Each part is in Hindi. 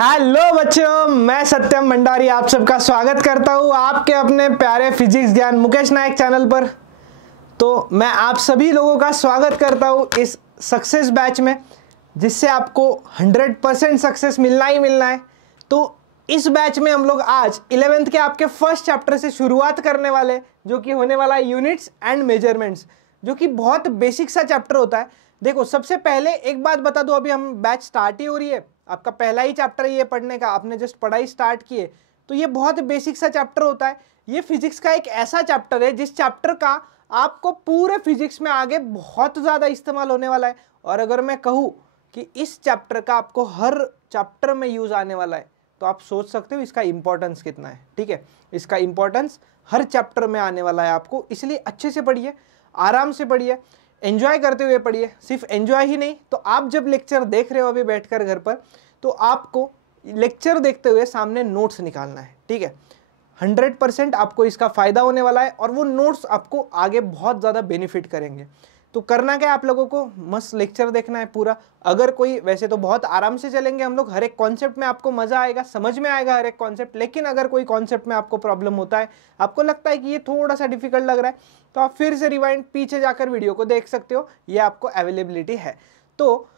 हेलो बच्चों, मैं सत्यम भंडारी आप सबका स्वागत करता हूँ आपके अपने प्यारे फिजिक्स ज्ञान मुकेश नायक चैनल पर। तो मैं आप सभी लोगों का स्वागत करता हूँ इस सक्सेस बैच में, जिससे आपको 100% सक्सेस मिलना ही मिलना है। तो इस बैच में हम लोग आज 11th के आपके फर्स्ट चैप्टर से शुरुआत करने वाले हैं, जो कि होने वाला है यूनिट्स एंड मेजरमेंट्स, जो कि बहुत बेसिक सा चैप्टर होता है। देखो, सबसे पहले एक बात बता दो, अभी हम बैच स्टार्ट ही हो रही है, आपका पहला ही चैप्टर है ये पढ़ने का, आपने जस्ट पढ़ाई स्टार्ट की है, तो ये बहुत बेसिक सा चैप्टर होता है। ये फिजिक्स का एक ऐसा चैप्टर है जिस चैप्टर का आपको पूरे फिजिक्स में आगे बहुत ज़्यादा इस्तेमाल होने वाला है। और अगर मैं कहूँ कि इस चैप्टर का आपको हर चैप्टर में यूज आने वाला है, तो आप सोच सकते हो इसका इंपॉर्टेंस कितना है। ठीक है, इसका इंपॉर्टेंस हर चैप्टर में आने वाला है आपको, इसलिए अच्छे से पढ़िए, आराम से पढ़िए, एंजॉय करते हुए पढ़िए। सिर्फ एंजॉय ही नहीं, तो आप जब लेक्चर देख रहे हो अभी बैठकर घर पर, तो आपको लेक्चर देखते हुए सामने नोट्स निकालना है। ठीक है, 100% आपको इसका फायदा होने वाला है और वो नोट्स आपको आगे बहुत ज़्यादा बेनिफिट करेंगे। तो करना क्या है, आप लोगों को मस्त लेक्चर देखना है पूरा। अगर कोई, वैसे तो बहुत आराम से चलेंगे हम लोग, हर एक कॉन्सेप्ट में आपको मजा आएगा, समझ में आएगा हर एक कॉन्सेप्ट। लेकिन अगर कोई कॉन्सेप्ट में आपको प्रॉब्लम होता है, आपको लगता है कि ये थोड़ा सा डिफिकल्ट लग रहा है, तो आप फिर से रिवाइंड पीछे जाकर वीडियो को देख सकते हो, ये आपको अवेलेबिलिटी है। तो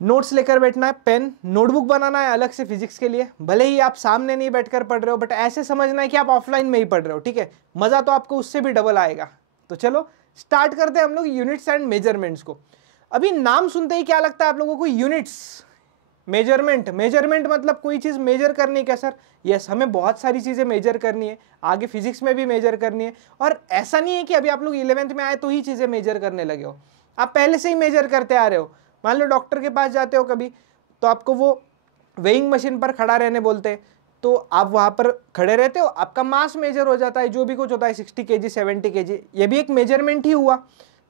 नोट्स लेकर बैठना है, पेन नोटबुक बनाना है अलग से फिजिक्स के लिए। भले ही आप सामने नहीं बैठकर पढ़ रहे हो, बट ऐसे समझना है कि आप ऑफलाइन में ही पढ़ रहे हो। ठीक है, मजा तो आपको उससे भी डबल आएगा। तो चलो स्टार्ट करते हैं हम लोग यूनिट्स एंड मेजरमेंट्स को। अभी नाम सुनते ही क्या लगता है आप लोगों को, यूनिट्स, मेजरमेंट। मेजरमेंट मतलब कोई चीज मेजर करनी है क्या सर? यस, हमें बहुत सारी चीजें मेजर करनी है, आगे फिजिक्स में भी मेजर करनी है। और ऐसा नहीं है कि अभी आप लोग 11th में आए तो ही चीजें मेजर करने लगे हो, आप पहले से ही मेजर करते आ रहे हो। मान लो डॉक्टर के पास जाते हो कभी, तो आपको वो वेइंग मशीन पर खड़ा रहने बोलते हैं, तो आप वहां पर खड़े रहते हो, आपका मास मेजर हो जाता है, जो भी कुछ होता है 60 kg 70 kg, ये भी एक मेजरमेंट ही हुआ।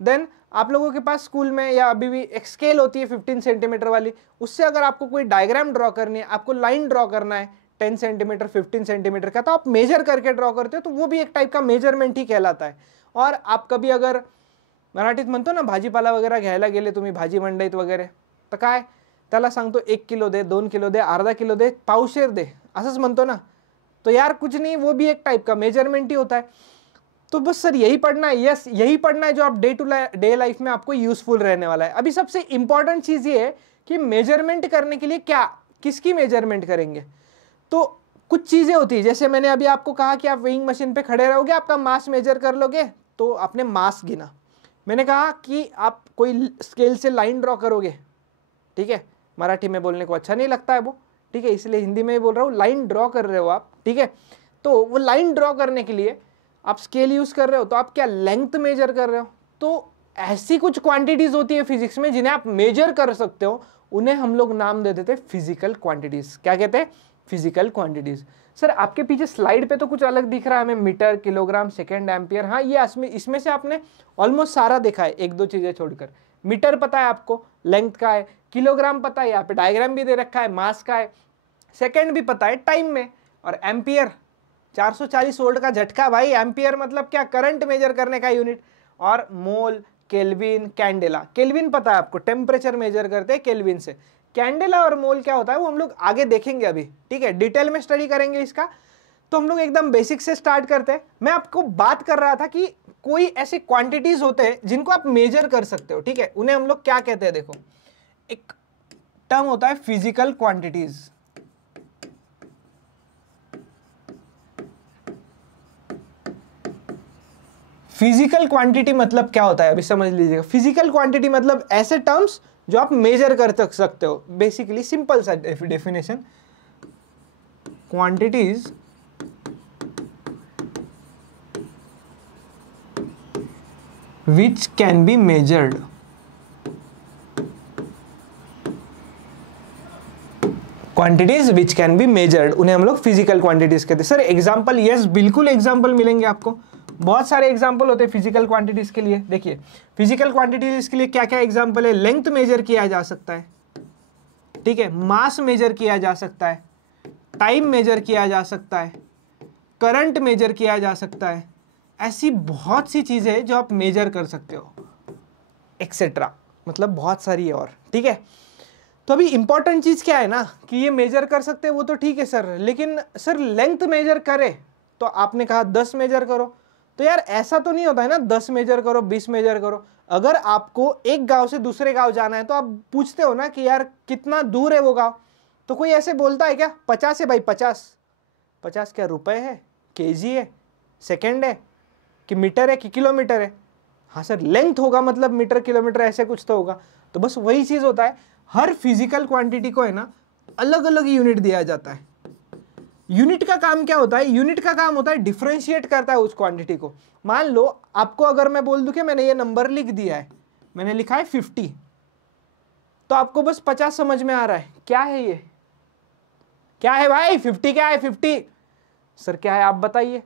देन आप लोगों के पास स्कूल में या अभी भी एक स्केल होती है 15 सेंटीमीटर वाली, उससे अगर आपको कोई डायग्राम ड्रॉ करनी है, आपको लाइन ड्रॉ करना है 10 सेंटीमीटर 15 सेंटीमीटर का, तो आप मेजर करके ड्रॉ करते हो, तो वो भी एक टाइप का मेजरमेंट ही कहलाता है। और आप कभी अगर मराठीत म्हणतो ना, भाजीपाला वगैरे घ्यायला गेले तुम्ही भाजी मंडईत वगैरे, तर काय त्याला सांगतो 1 किलो दे, 2 किलो दे, अर्धा किलो दे, पावशेर दे, असंच म्हणतो ना। तो यार कुछ नहीं, वो भी एक टाइप का मेजरमेंट ही होता है। तो बस सर यही पढ़ना है, यस यही पढ़ना है जो आप डे टू डे लाइफ में आपको यूजफुल रहने वाला है। अभी सबसे इंपॉर्टेंट चीज ये है कि मेजरमेंट करने के लिए क्या, किसकी मेजरमेंट करेंगे। तो कुछ चीजें होती है, जैसे मैंने अभी आपको कहा कि आप वेइंग मशीन पे खड़े रहोगे, आपका मास मेजर कर लोगे, तो आपने मास गिना। मैंने कहा कि आप कोई स्केल से लाइन ड्रॉ करोगे, ठीक है, मराठी में बोलने को अच्छा नहीं लगता है वो, ठीक है, इसलिए हिंदी में ही बोल रहा हूँ, लाइन ड्रॉ कर रहे हो आप, ठीक है। तो वो लाइन ड्रॉ करने के लिए आप स्केल यूज कर रहे हो, तो आप क्या लेंथ मेजर कर रहे हो। तो ऐसी कुछ क्वांटिटीज होती है फिजिक्स में जिन्हें आप मेजर कर सकते हो, उन्हें हम लोग नाम दे देते फिजिकल क्वांटिटीज। क्या कहते हैं? Physical quantities. सर आपके पीछे स्लाइड पे तो कुछ अलग दिख रहा है हमें, मीटर, किलोग्राम, सेकेंड, एम्पियर। हाँ, ये इसमें से आपने ऑलमोस्ट सारा देखा है, एक दो चीजें छोड़कर। मीटर पता है आपको, लेंथ का है, किलोग्राम पता है, यहाँ पे डायग्राम भी दे रखा है, मास का है, सेकेंड भी पता है टाइम में, और एम्पियर 440 वोल्ट का झटका भाई। एम्पियर मतलब क्या, करंट मेजर करने का यूनिट। और मोल, केल्विन, कैंडेला। केल्विन पता है आपको, टेम्परेचर मेजर करते हैं केल्विन से। कैंडेला और मोल क्या होता है वो हम लोग आगे देखेंगे अभी, ठीक है, डिटेल में स्टडी करेंगे इसका। तो हम लोग एकदम बेसिक से स्टार्ट करते हैं। मैं आपको बात कर रहा था कि कोई ऐसे क्वांटिटीज होते हैं जिनको आप मेजर कर सकते हो, ठीक है, उन्हें हम लोग क्या कहते हैं। देखो, एक टर्म होता है फिजिकल क्वांटिटीज। फिजिकल क्वांटिटी मतलब क्या होता है, अभी समझ लीजिएगा। फिजिकल क्वांटिटी मतलब ऐसे टर्म्स जो आप मेजर कर सकते हो। बेसिकली सिंपल सा definition, quantities which can be measured. Quantities which can be measured, उन्हें हम लोग फिजिकल क्वांटिटीज कहते हैं। Sir example? यस, बिल्कुल एग्जांपल मिलेंगे आपको, बहुत सारे एग्जांपल होते हैं फिजिकल क्वांटिटीज के लिए। देखिए, फिजिकल क्वांटिटीज के लिए क्या क्या एग्जांपल है। लेंथ मेजर किया जा सकता है, ठीक है, मास मेजर किया जा सकता है, टाइम मेजर किया जा सकता है, करंट मेजर किया जा सकता है। ऐसी बहुत सी चीजें हैं जो आप मेजर कर सकते हो, एक्सेट्रा, मतलब बहुत सारी और, ठीक है। तो अभी इंपॉर्टेंट चीज क्या है ना कि ये मेजर कर सकते हैं वो तो ठीक है सर, लेकिन सर लेंथ मेजर करे तो आपने कहा 10 मेजर करो, तो यार ऐसा तो नहीं होता है ना 10 मेजर करो 20 मेजर करो। अगर आपको एक गांव से दूसरे गांव जाना है तो आप पूछते हो ना कि यार कितना दूर है वो गांव, तो कोई ऐसे बोलता है क्या 50 है भाई 50। 50 क्या रुपए है, केजी है, सेकंड है कि मीटर है कि किलोमीटर है? हाँ सर लेंथ होगा मतलब मीटर किलोमीटर ऐसे कुछ तो होगा। तो बस वही चीज होता है, हर फिजिकल क्वांटिटी को है ना अलग अलग यूनिट दिया जाता है। यूनिट का काम क्या होता है? यूनिट का काम होता है डिफरेंशिएट करता है उस क्वांटिटी को। मान लो आपको अगर मैं बोल दूं कि मैंने ये नंबर लिख दिया है, मैंने लिखा है 50, तो आपको बस 50 समझ में आ रहा है। क्या है ये, क्या है भाई 50 क्या है? 50 सर क्या है आप बताइए।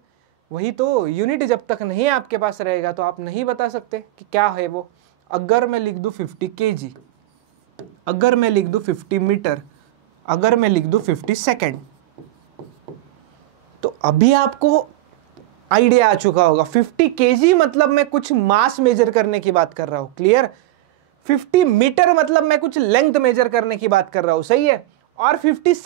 वही तो, यूनिट जब तक नहीं आपके पास रहेगा तो आप नहीं बता सकते कि क्या है वो। अगर मैं लिख दूं 50 kg, अगर मैं लिख दूं 50 मीटर, अगर मैं लिख दूं 50 सेकेंड, तो अभी आपको आइडिया आ चुका होगा 50 kg मतलब मैं कुछ मास मेजर करने की बात कर रहा हूं। क्लियर? 50 मीटर मतलब मैं कुछ लेंथ मेजर करने की बात कर रहा हूं। सही है? और 50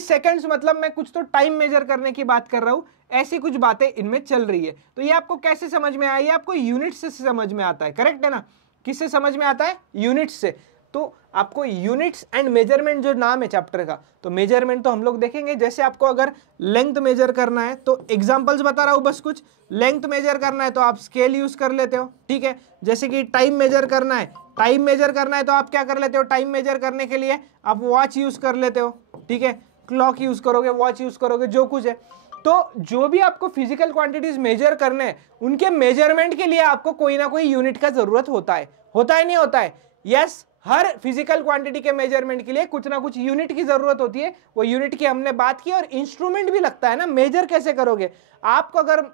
सेकंड्स मतलब मैं कुछ तो टाइम मेजर करने की बात कर रहा हूं। ऐसी कुछ बातें इनमें चल रही है। तो ये आपको कैसे समझ में आई? आपको यूनिट से समझ में आता है। करेक्ट है ना? किससे समझ में आता है? यूनिट्स से। तो आपको यूनिट्स एंड मेजरमेंट जो नाम है चैप्टर का, तो मेजरमेंट तो हम लोग देखेंगे। जैसे आपको अगर लेंथ मेजर करना है तो एग्जांपल्स बता रहा हूं बस कुछ। लेंथ मेजर करना है तो आप स्केल यूज कर लेते हो, ठीक है। जैसे कि टाइम मेजर करना है, टाइम मेजर करना है तो आप क्या कर लेते हो? टाइम मेजर करने के लिए आप वॉच यूज कर लेते हो, ठीक है। क्लॉक यूज करोगे, वॉच यूज करोगे, जो कुछ है। तो जो भी आपको फिजिकल क्वांटिटीज मेजर करने हैं, उनके मेजरमेंट के लिए आपको कोई ना कोई यूनिट का जरूरत होता है। होता है नहीं होता है? यस, हर फिजिकल क्वांटिटी के मेजरमेंट के लिए कुछ ना कुछ यूनिट की जरूरत होती है। वो यूनिट की हमने बात की। और इंस्ट्रूमेंट भी लगता है ना। मेजर कैसे करोगे? आपको अगर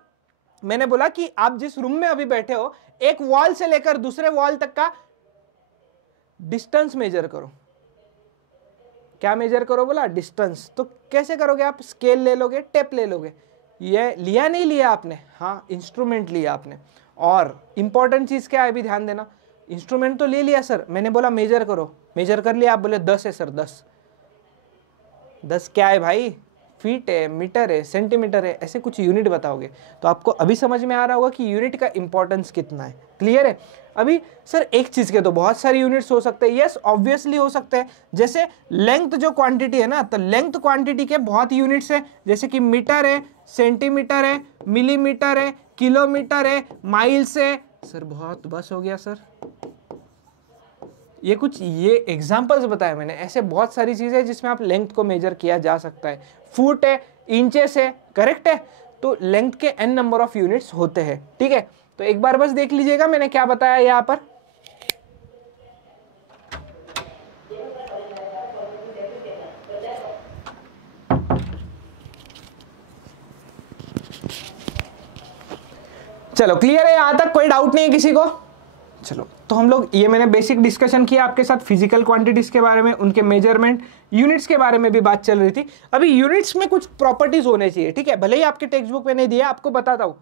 मैंने बोला कि आप जिस रूम में अभी बैठे हो, एक वॉल से लेकर दूसरे वॉल तक का डिस्टेंस मेजर करो। क्या मेजर करो बोला? डिस्टेंस। तो कैसे करोगे आप? स्केल ले लोगे, टेप ले लोगे। ये लिया नहीं लिया आपने? हाँ, इंस्ट्रूमेंट लिया आपने। और इंपॉर्टेंट चीज क्या है अभी ध्यान देना, इंस्ट्रूमेंट तो ले लिया सर, मैंने बोला मेजर करो, मेजर कर लिया, आप बोले 10 है सर। 10 क्या है भाई? फीट है, मीटर है, सेंटीमीटर है, ऐसे कुछ यूनिट बताओगे तो आपको अभी समझ में आ रहा होगा कि यूनिट का इंपॉर्टेंस कितना है। क्लियर है? अभी सर एक चीज के तो बहुत सारे यूनिट्स हो सकते हैं। यस, ऑब्वियसली हो सकते हैं। जैसे लेंथ जो क्वांटिटी है ना, तो लेंथ क्वांटिटी के बहुत यूनिट्स है। जैसे कि मीटर है, सेंटीमीटर है, मिलीमीटर है, किलोमीटर है, माइल्स है। सर बहुत बस हो गया सर, ये एग्जांपल्स बताए मैंने। ऐसे बहुत सारी चीजें हैं जिसमें आप लेंथ को मेजर किया जा सकता है। फुट है, इंचेस है, करेक्ट है। तो लेंथ के n नंबर ऑफ यूनिट्स होते हैं, ठीक है। तो एक बार बस देख लीजिएगा मैंने क्या बताया यहां पर। चलो क्लियर है यहां तक? कोई डाउट नहीं है किसी को? चलो, तो हम लोग ये मैंने बेसिक डिस्कशन किया आपके साथ फिजिकल क्वांटिटीज के बारे में, उनके मेजरमेंट, यूनिट्स के बारे में भी बात चल रही थी। अभी यूनिट्स में कुछ प्रॉपर्टीज होने चाहिए, ठीक है। भले ही आपके टेक्स्ट बुक में नहीं दिया, आपको बताता हूं।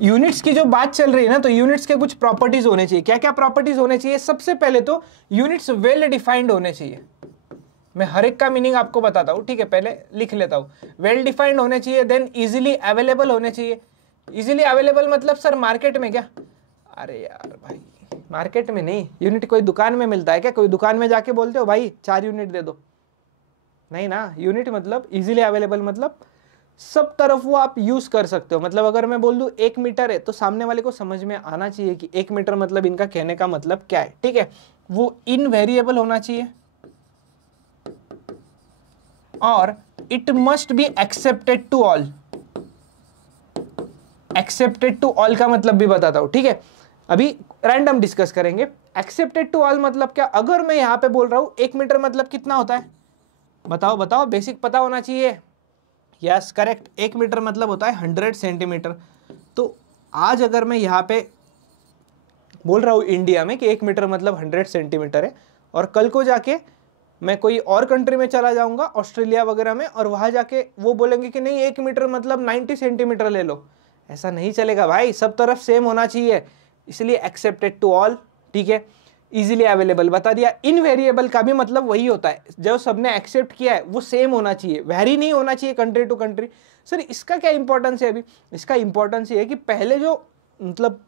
यूनिट्स की जो बात चल रही है ना, तो यूनिट्स के कुछ प्रॉपर्टीज होने चाहिए। क्या क्या प्रॉपर्टीज होने चाहिए? सबसे पहले तो यूनिट्स वेल डिफाइंड होने चाहिए। मैं हर एक का मीनिंग आपको बताता हूं, ठीक है। पहले लिख लेता हूं। वेल डिफाइंड होने चाहिए, देन इजीली अवेलेबल होने चाहिए। इजीली अवेलेबल मतलब सर मार्केट में क्या? अरे यार भाई, मार्केट में नहीं, यूनिट कोई दुकान में मिलता है क्या? कोई दुकान में जाके बोलते हो भाई 4 यूनिट दे दो? नहीं ना। यूनिट मतलब इजीली अवेलेबल मतलब सब तरफ वो आप यूज कर सकते हो। मतलब अगर मैं बोल दूं 1 मीटर है, तो सामने वाले को समझ में आना चाहिए कि 1 मीटर मतलब इनका कहने का मतलब क्या है, ठीक है। वो इनवेरिएबल होना चाहिए और it must be accepted to all. Accepted to all का मतलब भी बताता हूं, ठीक है। अभी रैंडम डिस्कस करेंगे। एक्सेप्टेड टू ऑल मतलब क्या? अगर मैं यहां पे बोल रहा हूं 1 मीटर मतलब कितना होता है? बताओ बताओ, बेसिक पता होना चाहिए। यस करेक्ट, 1 मीटर मतलब होता है 100 सेंटीमीटर। तो आज अगर मैं यहाँ पे बोल रहा हूँ इंडिया में कि 1 मीटर मतलब 100 सेंटीमीटर है, और कल को जाके मैं कोई और कंट्री में चला जाऊंगा, ऑस्ट्रेलिया वगैरह में, और वहाँ जाके वो बोलेंगे कि नहीं 1 मीटर मतलब 90 सेंटीमीटर ले लो, ऐसा नहीं चलेगा भाई, सब तरफ सेम होना चाहिए, इसलिए एक्सेप्टेड टू ऑल, ठीक है। इजीली अवेलेबल बता दिया। इनवेरिएबल का भी मतलब वही होता है, जो सबने एक्सेप्ट किया है वो सेम होना चाहिए, वेरी नहीं होना चाहिए कंट्री टू कंट्री। सर इसका क्या इंपॉर्टेंस है? अभी इसका इंपॉर्टेंस ये है कि पहले जो मतलब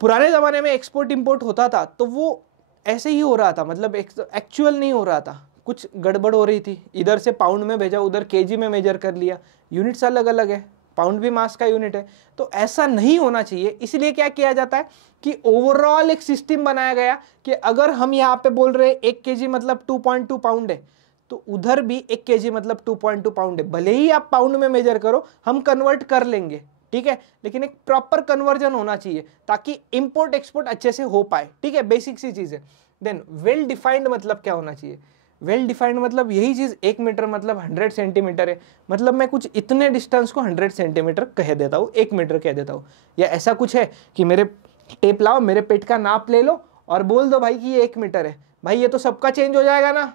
पुराने ज़माने में एक्सपोर्ट इंपोर्ट होता था तो वो ऐसे ही हो रहा था, मतलब एक्चुअल नहीं हो रहा था, कुछ गड़बड़ हो रही थी। इधर से पाउंड में भेजा, उधर केजी में मेजर कर लिया, यूनिट्स अलग अलग है, पाउंड भी मास का यूनिट है, तो ऐसा नहीं होना चाहिए। इसलिए क्या किया जाता है कि ओवरऑल एक सिस्टम बनाया गया कि अगर हम यहाँ पे बोल रहे हैं 1 केजी मतलब 2.2 पाउंड है, तो उधर भी 1 केजी मतलब 2.2 पाउंड है। भले ही आप पाउंड में मेजर करो, हम कन्वर्ट कर लेंगे, ठीक है, लेकिन एक प्रॉपर कन्वर्जन होना चाहिए ताकि इंपोर्ट एक्सपोर्ट अच्छे से हो पाए, ठीक है, बेसिक सी चीज है। देन वेल डिफाइंड मतलब क्या होना चाहिए? वेल डिफाइंड मतलब यही चीज, 1 मीटर मतलब 100 सेंटीमीटर है, मतलब मैं कुछ इतने डिस्टेंस को 100 सेंटीमीटर कह देता हूँ, 1 मीटर कह देता हूँ। या ऐसा कुछ है कि मेरे टेप लाओ, मेरे पेट का नाप ले लो और बोल दो भाई कि ये 1 मीटर है, भाई ये तो सबका चेंज हो जाएगा ना?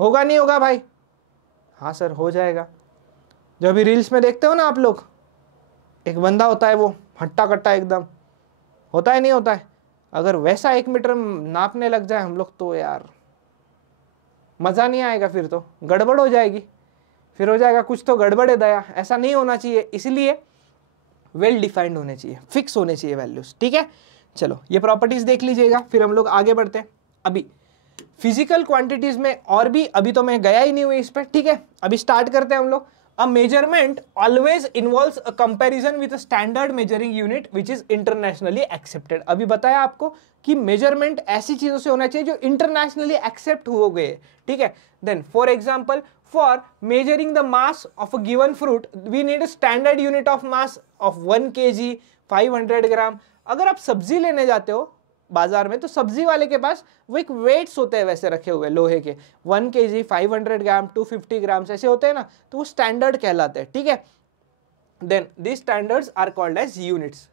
होगा नहीं होगा भाई? हाँ सर हो जाएगा। जो अभी रील्स में देखते हो ना आप लोग, एक बंदा होता है वो हट्टा कट्टा एकदम, होता है नहीं होता है? अगर वैसा 1 मीटर नापने लग जाए हम लोग तो यार मज़ा नहीं आएगा, फिर तो गड़बड़ हो जाएगी, फिर हो जाएगा कुछ तो गड़बड़ है दया। ऐसा नहीं होना चाहिए, इसलिए वेल डिफाइंड होने चाहिए, फिक्स होने चाहिए वैल्यूज, ठीक है। चलो ये प्रॉपर्टीज देख लीजिएगा, फिर हम लोग आगे बढ़ते हैं। अभी फिजिकल क्वांटिटीज में और भी, अभी तो मैं गया ही नहीं हुई इस पर, ठीक है। अभी स्टार्ट करते हैं हम लोग। A measurement always involves a comparison with a standard measuring unit which is internationally accepted। अभी बताया आपको कि मेजरमेंट ऐसी चीजों से होना चाहिए जो इंटरनेशनली एक्सेप्ट हो गए, ठीक है। Then for example, for measuring the mass of a given fruit we need a standard unit of mass of 1 kg 500 gram. अगर आप सब्जी लेने जाते हो बाजार में तो सब्जी वाले के पास वो एक वेट्स होते हैं वैसे रखे हुए लोहे के, 1 kg 500 ग्राम 250 ग्राम्स ऐसे होते हैं ना, तो वो स्टैंडर्ड कहलाते हैं, ठीक है। Then this standards are called as units.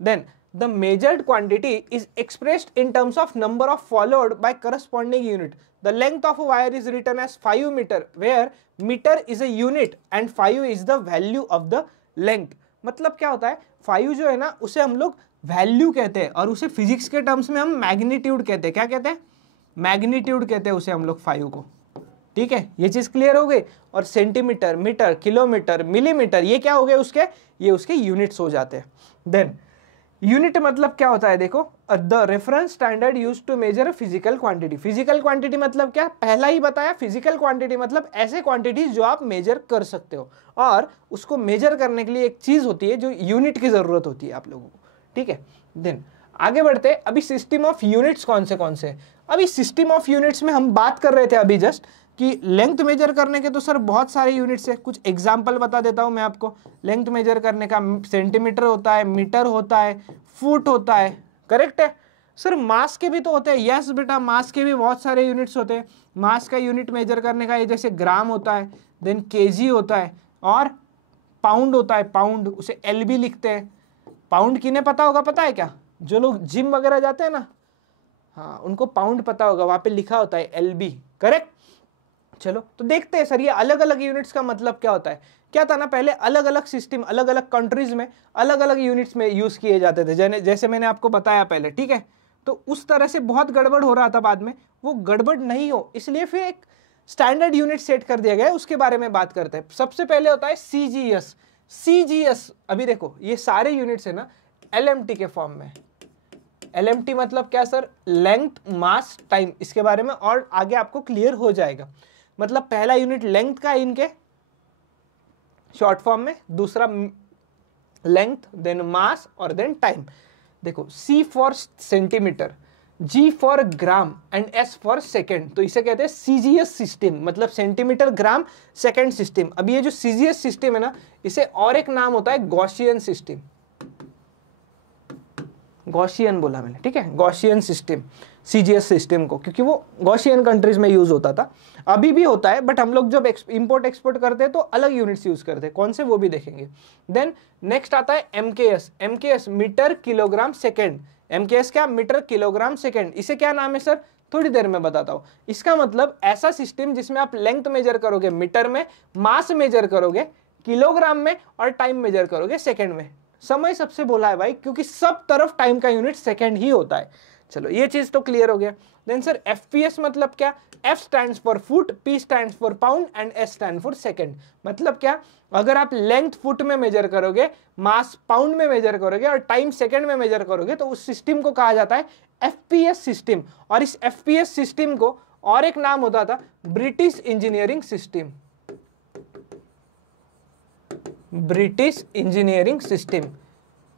Then the measured quantity is expressed in terms of number of followed by corresponding unit. The length of a wire is written as 5 metre where metre is a unit and 5 is the value of the length. मतलब क्या होता है, 5 जो है ना उसे हम लोग वैल्यू कहते हैं और उसे फिजिक्स के टर्म्स में हम मैग्नीट्यूड कहते हैं। क्या कहते हैं? मैग्नीट्यूड कहते हैं उसे हम लोग 5 को, ठीक है। ये चीज क्लियर हो गई। और सेंटीमीटर, मीटर, किलोमीटर, मिलीमीटर, ये क्या हो गए उसके? ये उसके यूनिट्स हो जाते हैं। देन यूनिट मतलब क्या होता है? देखो, the reference standard used to measure physical quantity. Physical quantity मतलब क्या? पहला ही बताया, फिजिकल क्वांटिटी मतलब ऐसे क्वांटिटीज जो आप मेजर कर सकते हो, और उसको मेजर करने के लिए एक चीज होती है जो यूनिट की जरूरत होती है आप लोगों को, ठीक है। देन आगे बढ़ते हैं। अभी सिस्टम ऑफ यूनिट्स कौन से? अभी सिस्टम ऑफ यूनिट्स में हम बात कर रहे थे अभी जस्ट कि लेंथ मेजर करने के तो सर बहुत सारे यूनिट्स है। कुछ एग्जांपल बता देता हूं मैं आपको। लेंथ मेजर करने का सेंटीमीटर होता है, मीटर होता है, फुट होता है, करेक्ट है सर। मास के भी तो होते हैं, यस बेटा, मास के भी बहुत सारे यूनिट्स होते हैं। मास का यूनिट मेजर करने का ये जैसे ग्राम होता है, देन केजी होता है, और पाउंड होता है, पाउंड उसे एलबी लिखते हैं। पाउंड किन्हें पता होगा? पता है क्या? जो लोग जिम वगैरह जाते हैं ना, हाँ उनको पाउंड पता होगा, वहां पे लिखा होता है एलबी, करेक्ट। चलो तो देखते हैं सर ये अलग अलग यूनिट्स का मतलब क्या होता है। क्या था ना, पहले अलग अलग सिस्टम अलग अलग कंट्रीज में अलग अलग यूनिट्स में यूज किए जाते थे, जैसे मैंने आपको बताया पहले, ठीक है। तो उस तरह से बहुत गड़बड़ हो रहा था, बाद में वो गड़बड़ नहीं हो इसलिए फिर एक स्टैंडर्ड यूनिट सेट कर दिया गया है। उसके बारे में बात करते हैं। सबसे पहले होता है सीजीएस। सीजीएस, अभी देखो ये सारे यूनिट्स है ना एलएमटी के फॉर्म में। एलएमटी मतलब क्या सर? लेंथ, मास, टाइम। इसके बारे में और आगे आपको क्लियर हो जाएगा। मतलब पहला यूनिट लेंथ का है इनके शॉर्ट फॉर्म में, दूसरा लेंथ, देन मास और देन टाइम। देखो, C for centimetre, G for gram and S for second. तो इसे कहते हैं सीजीएस सिस्टम, मतलब सेंटीमीटर, ग्राम, सेकेंड सिस्टम। अब ये जो सीजीएस सिस्टम है ना, इसे और एक नाम होता है गॉसियन सिस्टम। गॉसियन बोला मैंने, ठीक है, गॉसियन सिस्टम, सीजीएस सिस्टम को, क्योंकि वो गॉसियन कंट्रीज में यूज होता था, अभी भी होता है, बट हम लोग जब इंपोर्ट एक्सपोर्ट करते हैं तो अलग यूनिट्स यूज करते हैं। कौन से वो भी देखेंगे। देन नेक्स्ट आता है MKS. MKS metre kilogram second. MKS क्या? Metre kilogram second. इसे क्या नाम है सर? थोड़ी देर में बताता हूं। इसका मतलब ऐसा सिस्टम जिसमें आप लेंथ मेजर करोगे मीटर में, मास मेजर करोगे किलोग्राम में, और टाइम मेजर करोगे सेकेंड में। समय सबसे बोला है भाई, क्योंकि सब तरफ टाइम का यूनिट सेकंड ही होता है। चलो ये चीज तो क्लियर हो गया। देन सर एफपीएस मतलब क्या? F stands for foot, P stands for pound and S stand for second. मतलब क्या? अगर आप लेंथ फुट में मेजर करोगे, मास पाउंड में मेजर करोगे और टाइम सेकंड में मेजर करोगे तो उस सिस्टम को कहा जाता है एफपीएस सिस्टम। और इस एफपीएस सिस्टम को और एक नाम होता था British engineering system. British engineering system,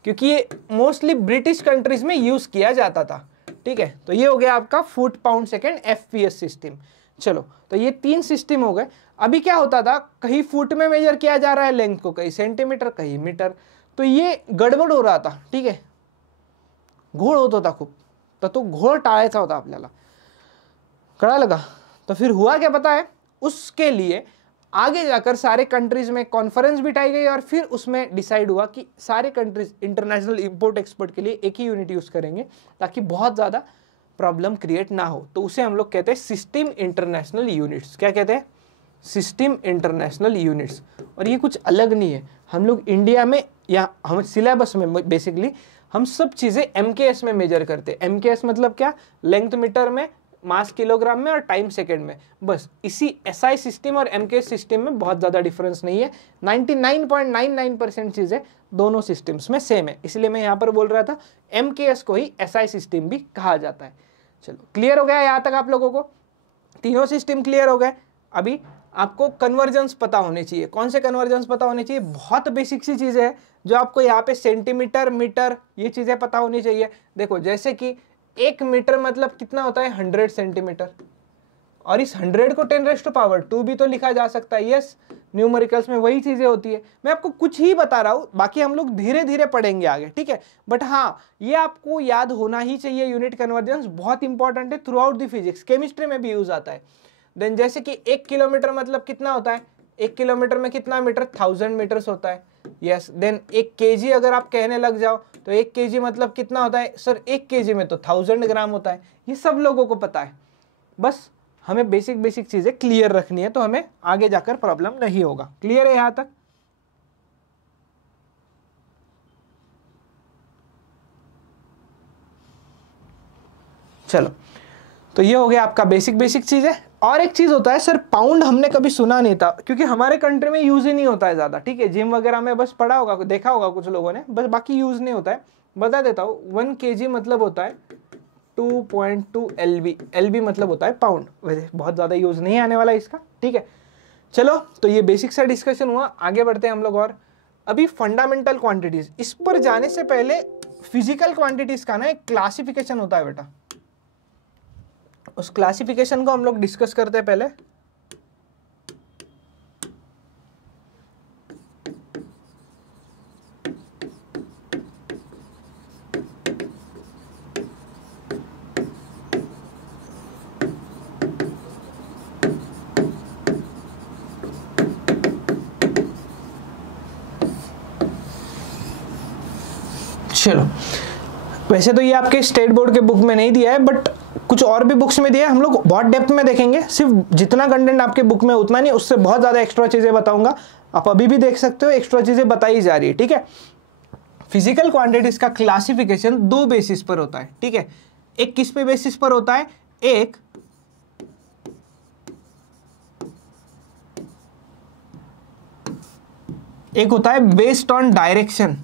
क्योंकि ये मोस्टली ब्रिटिश कंट्रीज में यूज किया जाता था। ठीक है, तो ये हो गया आपका foot pound second FPS system. चलो तो ये 3 सिस्टम हो गए। अभी क्या होता था, कहीं फुट में मेजर किया जा रहा है लेंथ को, कहीं सेंटीमीटर, कहीं मीटर, तो ये गडबड हो रहा था। ठीक है, घोळ होत होता खूप, तो घोळ टाळायचा होता आपल्याला, कळालं का? तो फिर हुआ क्या पता है, उसके लिए आगे जाकर सारे कंट्रीज में कॉन्फ्रेंस बिठाई गई और फिर उसमें डिसाइड हुआ कि सारे कंट्रीज इंटरनेशनल इंपोर्ट एक्सपोर्ट के लिए एक ही यूनिट यूज करेंगे ताकि बहुत ज़्यादा प्रॉब्लम क्रिएट ना हो। तो उसे हम लोग कहते हैं सिस्टम इंटरनेशनल यूनिट्स। क्या कहते हैं? System international units. और ये कुछ अलग नहीं है, हम लोग इंडिया में या हम सिलेबस में बेसिकली हम सब चीज़ें एमकेएस में मेजर करते हैं। एमकेएस मतलब क्या? लेंथ मीटर में, मास किलोग्राम में और टाइम सेकंड में। बस इसी एसआई सिस्टम और एमकेएस सिस्टम में बहुत ज़्यादा डिफरेंस नहीं है। 99.99% चीज़ें दोनों सिस्टम्स में सेम है, इसलिए मैं यहाँ पर बोल रहा था एमकेएस को ही एसआई सिस्टम भी कहा जाता है। चलो क्लियर हो गया यहाँ तक आप लोगों को? तीनों सिस्टम क्लियर हो गए। अभी आपको कन्वर्जेंस पता होने चाहिए। कौन से कन्वर्जेंस पता होने चाहिए? बहुत बेसिक सी चीज़ें हैं जो आपको यहाँ पे सेंटीमीटर, मीटर, ये चीज़ें पता होनी चाहिए। देखो जैसे कि 1 मीटर मतलब कितना होता है? 100 सेंटीमीटर। और इस 100 को 10⁻² भी तो लिखा जा सकता है। यस, न्यूमेरिकल्स में वही चीजें होती है। मैं आपको कुछ ही बता रहा हूं, बाकी हम लोग धीरे धीरे पढ़ेंगे आगे। ठीक है, बट हाँ ये आपको याद होना ही चाहिए। यूनिट कन्वर्जेंस बहुत इंपॉर्टेंट है through out the physics, chemistry में भी यूज आता है। देन जैसे कि 1 किलोमीटर मतलब कितना होता है? 1 किलोमीटर में कितना मीटर? 1000 मीटर्स होता है। यस, देन 1 केजी अगर आप कहने लग जाओ तो 1 केजी मतलब कितना होता है? सर 1 केजी में तो 1000 ग्राम होता है। ये सब लोगों को पता है, बस हमें बेसिक बेसिक चीजें क्लियर रखनी है तो हमें आगे जाकर प्रॉब्लम नहीं होगा। क्लियर है यहां तक? चलो तो ये हो गया आपका बेसिक बेसिक चीजें। और एक चीज होता है सर, पाउंड हमने कभी सुना नहीं था क्योंकि हमारे कंट्री में यूज ही नहीं होता है ज्यादा। ठीक है, जिम वगैरह में बस पढ़ा होगा, देखा होगा कुछ लोगों ने, बस बाकी यूज नहीं होता है। बता देता हूँ, 1 kg मतलब होता है 2.2 LB। LB मतलब होता है पाउंड। वैसे बहुत ज्यादा यूज नहीं आने वाला इसका। ठीक है, चलो तो ये बेसिक सा डिस्कशन हुआ, आगे बढ़ते हैं हम लोग। और अभी फंडामेंटल क्वांटिटीज, इस पर जाने से पहले फिजिकल क्वांटिटीज का ना एक क्लासिफिकेशन होता है बेटा, उस क्लासिफिकेशन को हम लोग डिस्कस करते हैं पहले। चलो वैसे तो ये आपके स्टेट बोर्ड के बुक में नहीं दिया है, बट कुछ और भी बुक्स में दिया है। हम लोग बहुत डेप्थ में देखेंगे, सिर्फ जितना कंटेंट आपके बुक में उतना नहीं, उससे बहुत ज्यादा एक्स्ट्रा चीजें बताऊंगा। आप अभी भी देख सकते हो, एक्स्ट्रा चीजें बताई जा रही है। ठीक है, फिजिकल क्वांटिटीज का क्लासिफिकेशन 2 बेसिस पर होता है। ठीक है, एक किस पे बेसिस पर होता है? एक होता है बेस्ड ऑन डायरेक्शन,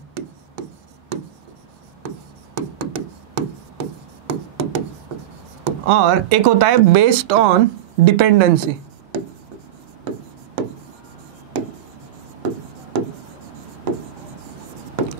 और एक होता है बेस्ड ऑन डिपेंडेंसी।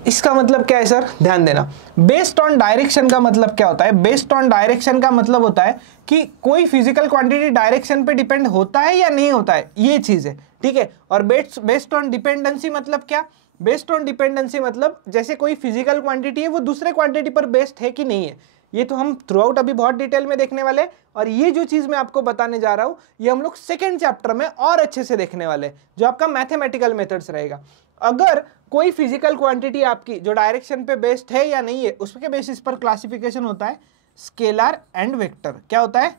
इसका मतलब क्या है सर? ध्यान देना, बेस्ड ऑन डायरेक्शन का मतलब क्या होता है? बेस्ड ऑन डायरेक्शन का मतलब होता है कि कोई फिजिकल क्वांटिटी डायरेक्शन पे डिपेंड होता है या नहीं होता है, ये चीज है। ठीक है, और बेस्ड ऑन डिपेंडेंसी मतलब क्या? बेस्ड ऑन डिपेंडेंसी मतलब जैसे कोई फिजिकल क्वांटिटी है वो दूसरे क्वांटिटी पर बेस्ड है कि नहीं है, ये तो हम थ्रू आउट अभी बहुत डिटेल में देखने वाले हैं। और ये जो चीज मैं आपको बताने जा रहा हूं ये हम लोग सेकेंड चैप्टर में और अच्छे से देखने वाले हैं, जो आपका मैथमेटिकल मेथड्स रहेगा। अगर कोई फिजिकल क्वांटिटी आपकी जो डायरेक्शन पे बेस्ड है या नहीं है, उसके बेसिस पर क्लासिफिकेशन होता है स्केलर एंड वेक्टर। क्या होता है?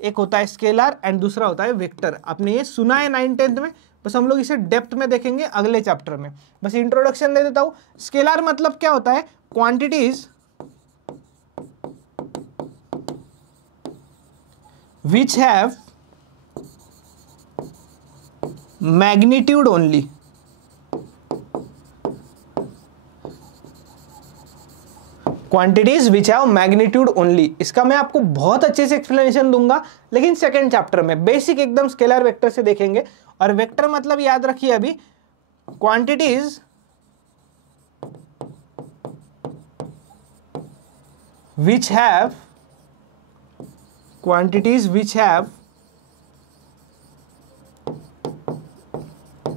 एक होता है स्केलर एंड दूसरा होता है वेक्टर। आपने ये सुना है 9th 10th में, बस हम लोग इसे डेप्थ में देखेंगे अगले चैप्टर में। बस इंट्रोडक्शन दे देता हूं। स्केलर मतलब क्या होता है? Quantities which have magnitude only। Quantities which have magnitude only, इसका मैं आपको बहुत अच्छे से एक्सप्लेनेशन दूंगा, लेकिन सेकेंड चैप्टर में बेसिक एकदम स्केलर वेक्टर से देखेंगे। और वेक्टर मतलब याद रखिए अभी, quantities which have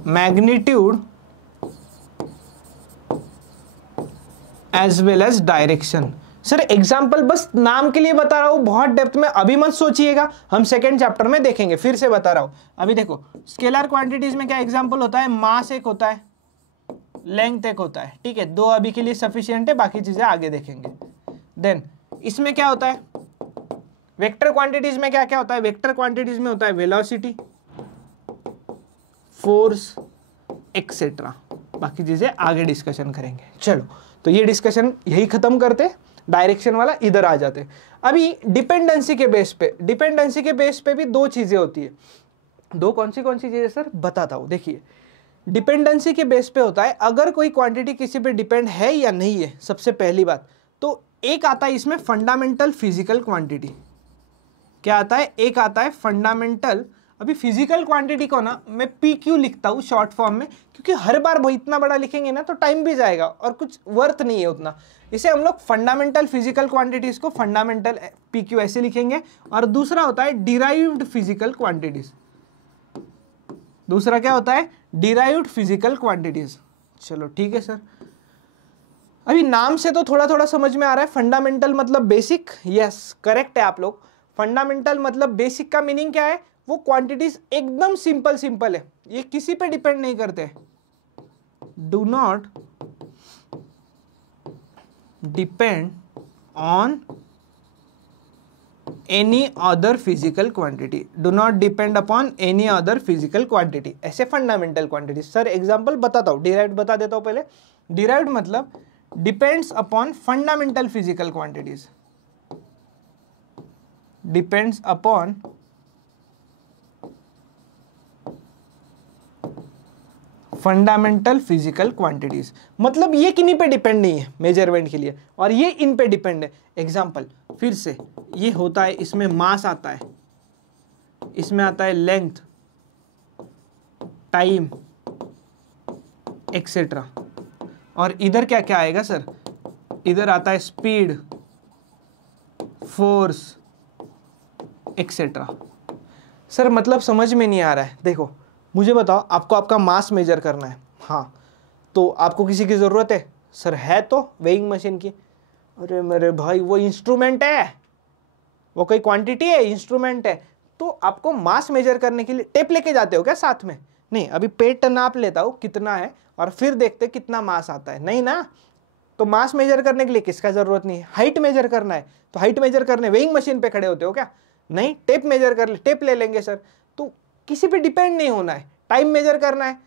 magnitude as well as direction. Sir example बस नाम के लिए बता रहा हूं, बहुत डेप्थ में अभी मत सोचिएगा, हम सेकेंड चैप्टर में देखेंगे। फिर से बता रहा हूं, अभी देखो स्केलर क्वांटिटीज में क्या एग्जाम्पल होता है? मास एक होता है, लेंथ एक होता है, ठीक है, दो अभी के लिए सफिशिएंट है, बाकी चीजें आगे देखेंगे। देन इसमें क्या होता है? वेक्टर क्वांटिटीज में क्या क्या होता है? वेक्टर क्वांटिटीज में होता है वेलोसिटी, फोर्स, एक्सेट्रा, बाकी चीजें आगे डिस्कशन करेंगे। चलो तो ये डिस्कशन यही खत्म करते, डायरेक्शन वाला इधर आ जाते। अभी डिपेंडेंसी के बेस पे भी दो चीजें होती है। दो कौन सी चीजें सर? बताता हूं। देखिए डिपेंडेंसी के बेस पे होता है, अगर कोई क्वांटिटी किसी पे डिपेंड है या नहीं है, सबसे पहली बात तो एक आता है इसमें फंडामेंटल फिजिकल क्वांटिटी। क्या आता है? एक आता है फंडामेंटल। अभी फिजिकल क्वांटिटी को ना मैं PQ लिखता हूँ शॉर्ट फॉर्म में, क्योंकि हर बार वो इतना बड़ा लिखेंगे ना तो टाइम भी जाएगा और कुछ वर्थ नहीं है उतना। इसे हम लोग फंडामेंटल फिजिकल क्वांटिटीज को फंडामेंटल PQ ऐसे लिखेंगे। और दूसरा होता है डिराइव्ड फिजिकल क्वांटिटीज। दूसरा क्या होता है? Derived physical quantities. चलो ठीक है सर, अभी नाम से तो थोड़ा थोड़ा समझ में आ रहा है। फंडामेंटल मतलब बेसिक, यस करेक्ट है आप लोग। फंडामेंटल मतलब बेसिक का मीनिंग क्या है? वो क्वांटिटीज एकदम सिंपल है, ये किसी पे डिपेंड नहीं करते। Do not depend on any other physical quantity, do not depend upon any other physical quantity, ऐसे फंडामेंटल क्वांटिटी। सर एग्जांपल बताता हूं, डिराइव्ड बता देता हूं पहले। डिराइव्ड मतलब depends upon fundamental physical quantities, depends upon fundamental physical quantities. मतलब ये किन्हीं पे डिपेंड नहीं है मेजरमेंट के लिए, और ये इन पे डिपेंड है। एग्जांपल फिर से, ये होता है, इसमें मास आता है, इसमें आता है लेंथ, टाइम, एक्सेट्रा। और इधर क्या क्या आएगा सर? इधर आता है स्पीड, फोर्स, एक्सेट्रा। सर मतलब समझ में नहीं आ रहा है। देखो मुझे बताओ, आपको आपका मास मेजर करना है, हाँ, तो आपको किसी की ज़रूरत है? सर है तो वेइंग मशीन की। अरे मेरे भाई वो इंस्ट्रूमेंट है, वो कोई क्वांटिटी है? इंस्ट्रूमेंट है। तो आपको मास मेजर करने के लिए टेप लेके जाते हो क्या साथ में? नहीं, अभी पेट नाप लेता हूँ कितना है और फिर देखते कितना मास आता है, नहीं ना। तो मास मेजर करने के लिए किसका ज़रूरत नहीं है? हाइट मेजर करना है, तो हाइट मेजर करने वेइंग मशीन पे खड़े होते हो क्या? नहीं, टेप मेजर कर ले, टेप ले लेंगे सर। तो किसी पे डिपेंड नहीं होना है। टाइम मेजर करना है,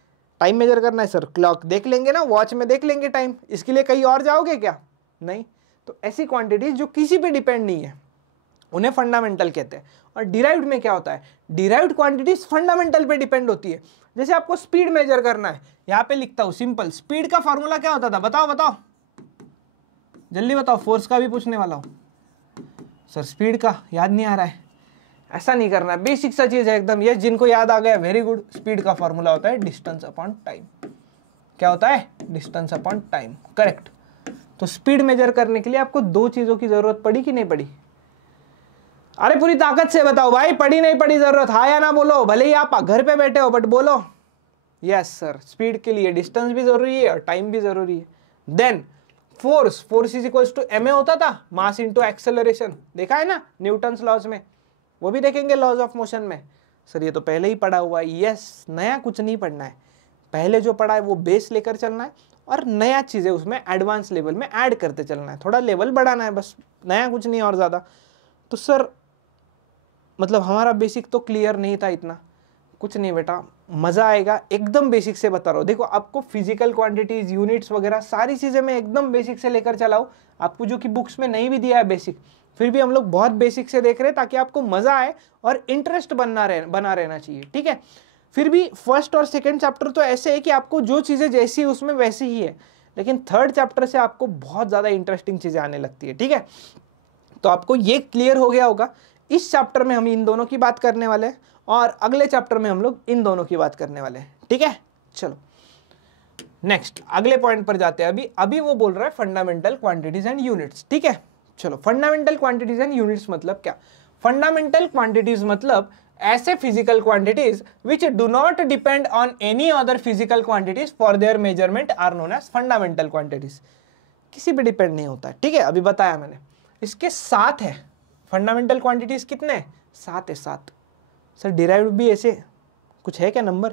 टाइम मेजर करना है सर, क्लॉक देख लेंगे ना, वॉच में देख लेंगे टाइम, इसके लिए कहीं और जाओगे क्या? नहीं। तो ऐसी क्वांटिटीज जो किसी पे डिपेंड नहीं है उन्हें फंडामेंटल कहते हैं। और डिराइव्ड में क्या होता है? डिराइव्ड क्वांटिटीज फंडामेंटल पे डिपेंड होती है। जैसे आपको स्पीड मेजर करना है, यहाँ पे लिखता हूँ सिंपल, स्पीड का फॉर्मूला क्या होता था? बताओ बताओ जल्दी बताओ, फोर्स का भी पूछने वाला हूँ। सर स्पीड का याद नहीं आ रहा है? ऐसा नहीं करना, बेसिक सा चीज है एकदम। यस, जिनको याद आ गया वेरी गुड। स्पीड का फॉर्मूला होता है डिस्टेंस अपॉन टाइम। क्या होता है? Distance upon time, correct. तो स्पीड मेजर करने के लिए आपको दो चीजों की जरूरत पड़ी कि नहीं पड़ी? अरे पूरी ताकत से बताओ भाई, पड़ी नहीं पड़ी जरूरत? हाँ या ना बोलो, भले ही आप घर पे बैठे हो बट बोलो। यस सर, स्पीड के लिए डिस्टेंस भी जरूरी है और टाइम भी जरूरी है। Then force, force is equals to ma होता था, मास इनटू एक्सेलरेशन। देखा है ना न्यूटन्स लॉज में, वो भी देखेंगे लॉज ऑफ मोशन में। सर ये तो पहले ही पढ़ा हुआ है। यस, नया कुछ नहीं पढ़ना है, पहले जो पढ़ा है वो बेस लेकर चलना है और नया चीज़ें उसमें एडवांस लेवल में ऐड करते चलना है, थोड़ा लेवल बढ़ाना है बस, नया कुछ नहीं और ज़्यादा। तो सर मतलब हमारा बेसिक तो क्लियर नहीं था इतना, कुछ नहीं बेटा, मजा आएगा, एकदम बेसिक से बता रहा हूँ। देखो आपको फिजिकल क्वांटिटीज, यूनिट्स वगैरह सारी चीजें मैं एकदम बेसिक से लेकर चला हूँ आपको, जो कि बुक्स में नहीं भी दिया है बेसिक, फिर भी हम लोग बहुत बेसिक से देख रहे हैं ताकि आपको मजा आए और इंटरेस्ट बना रहना चाहिए, ठीक है। फिर भी फर्स्ट और सेकंड चैप्टर तो ऐसे है कि आपको जो चीजें जैसी है उसमें वैसी ही है, लेकिन थर्ड चैप्टर से आपको बहुत ज्यादा इंटरेस्टिंग चीजें आने लगती है, ठीक है। तो आपको ये क्लियर हो गया होगा, इस चैप्टर में हम इन दोनों की बात करने वाले हैं और अगले चैप्टर में हम लोग इन दोनों की बात करने वाले हैं, ठीक है। चलो नेक्स्ट अगले पॉइंट पर जाते हैं। अभी वो बोल रहा है फंडामेंटल क्वांटिटीज एंड यूनिट्स, ठीक है। चलो फंडामेंटल क्वांटिटीज एंड यूनिट्स मतलब क्या? फंडामेंटल क्वांटिटीज मतलब ऐसे physical quantities which do not depend on any other physical quantities for their measurement are known as fundamental quantities. किसी पे डिपेंड नहीं होता है, ठीक है, अभी बताया मैंने। इसके 7 है फंडामेंटल क्वांटिटीज, कितने? 7 है, 7। सर डिराइव्ड भी ऐसे कुछ है क्या नंबर?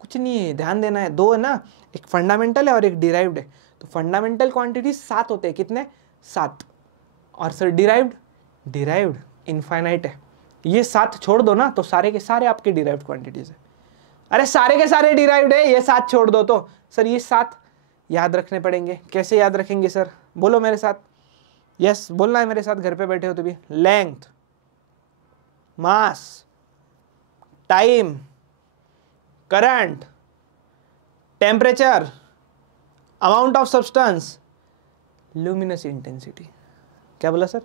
कुछ नहीं है, ध्यान देना है, 2 है ना, एक फंडामेंटल है और एक डिराइव्ड है। तो फंडामेंटल क्वांटिटीज 7 होते हैं, कितने? 7। और सर डिराइव्ड इनफाइनाइट है, ये 7 छोड़ दो ना तो सारे के सारे आपके डिराइव्ड क्वांटिटीज है। अरे सारे के सारे डिराइव्ड है, ये 7 छोड़ दो तो सर ये 7 याद रखने पड़ेंगे। कैसे याद रखेंगे सर? बोलो मेरे साथ, यस बोलना है मेरे साथ, घर पे बैठे हो तो भी। Length, mass, time, current, temperature, amount of substance, luminous intensity. क्या बोला सर?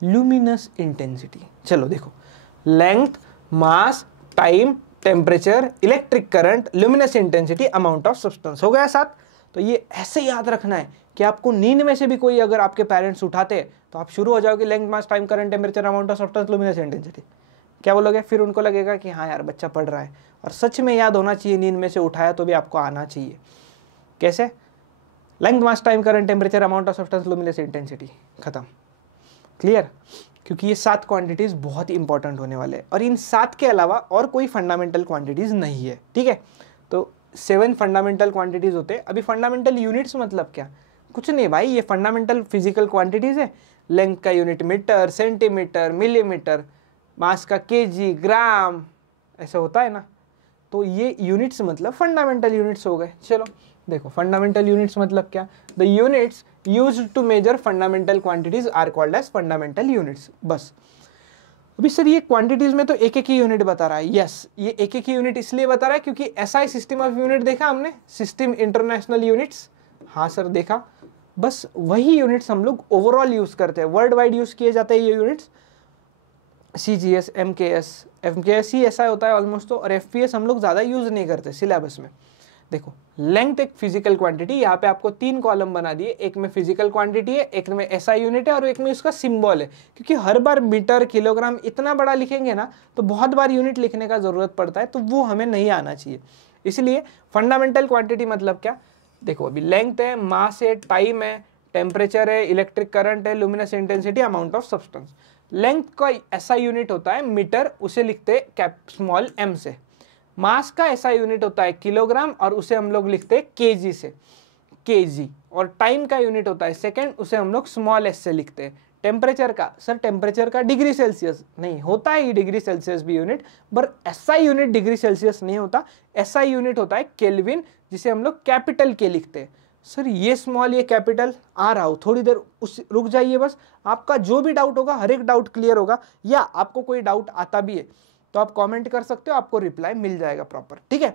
Luminous intensity. चलो देखो, length, mass, time, temperature, electric current, luminous intensity, amount of substance, हो गया 7। तो ये ऐसे याद रखना है कि आपको नींद में से भी कोई अगर आपके पेरेंट्स उठाते तो आप शुरू हो जाओगे length, mass, time, current, temperature, amount of substance, luminous intensity. क्या बोलोगे? फिर उनको लगेगा कि हाँ यार बच्चा पढ़ रहा है, और सच में याद होना चाहिए, नींद में से उठाया तो भी आपको आना चाहिए। कैसे? Length, mass, time, current, temperature, amount of substance, luminous intensity, खत्म। क्लियर? क्योंकि ये 7 क्वांटिटीज बहुत ही इंपॉर्टेंट होने वाले हैं और इन 7 के अलावा और कोई फंडामेंटल क्वांटिटीज नहीं है, ठीक है। तो 7 फंडामेंटल क्वांटिटीज होते हैं। अभी फंडामेंटल यूनिट्स मतलब क्या? कुछ नहीं भाई, ये फंडामेंटल फिजिकल क्वांटिटीज है। लेंथ का यूनिट मीटर, सेंटीमीटर, मिलीमीटर, मास का केजी, ग्राम, ऐसा होता है ना। तो ये यूनिट्स मतलब फंडामेंटल यूनिट्स हो गए। चलो देखो, फंडामेंटल यूनिट्स मतलब क्या? The units used to measure fundamental quantities are called as fundamental units. बस अभी सर ये क्वांटिटीज में तो एक एक ही यूनिट बता रहा है। यस, ये एक एक ही यूनिट इसलिए बता रहा है क्योंकि एसआई सिस्टम ऑफ यूनिट देखा हमने, सिस्टम इंटरनेशनल यूनिट्स। हाँ सर देखा, बस वही यूनिट्स हम लोग ओवरऑल यूज करते हैं, वर्ल्ड वाइड यूज किए जाते हैं ये यूनिट्स। CGS, MKS ही ऐसा होता है ऑलमोस्ट तो, और FPS हम लोग ज्यादा यूज नहीं करते सिलेबस में। देखो लेंथ एक फिजिकल क्वांटिटी, यहाँ पे आपको 3 कॉलम बना दिए, एक में फिजिकल क्वांटिटी है, एक में SI यूनिट है और एक में उसका सिंबल है। क्योंकि हर बार मीटर, किलोग्राम इतना बड़ा लिखेंगे ना तो बहुत बार यूनिट लिखने का जरूरत पड़ता है, तो वो हमें नहीं आना चाहिए। इसलिए फंडामेंटल क्वांटिटी मतलब क्या? देखो अभी लेंथ है, मास है, टाइम है, टेम्परेचर है, इलेक्ट्रिक करंट है, luminous intensity, amount of substance. Length का SI यूनिट होता है मीटर, उसे लिखते हैं कैप स्मॉल m से। मास का SI यूनिट होता है किलोग्राम और उसे हम लोग लिखते हैं kg से, kg। और टाइम का यूनिट होता है सेकंड, उसे हम लोग स्मॉल s से लिखते हैं। टेम्परेचर का, सर टेम्परेचर का डिग्री सेल्सियस नहीं होता है, डिग्री सेल्सियस भी यूनिट, पर SI यूनिट डिग्री सेल्सियस नहीं होता। SI यूनिट होता है केल्विन, जिसे हम लोग कैपिटल के लिखते हैं। सर ये स्मॉल ये कैपिटल, आ रहा हो थोड़ी देर रुक जाइए बस, आपका जो भी डाउट होगा हर एक डाउट क्लियर होगा, या आपको कोई डाउट आता भी है तो आप कमेंट कर सकते हो, आपको रिप्लाई मिल जाएगा प्रॉपर, ठीक है।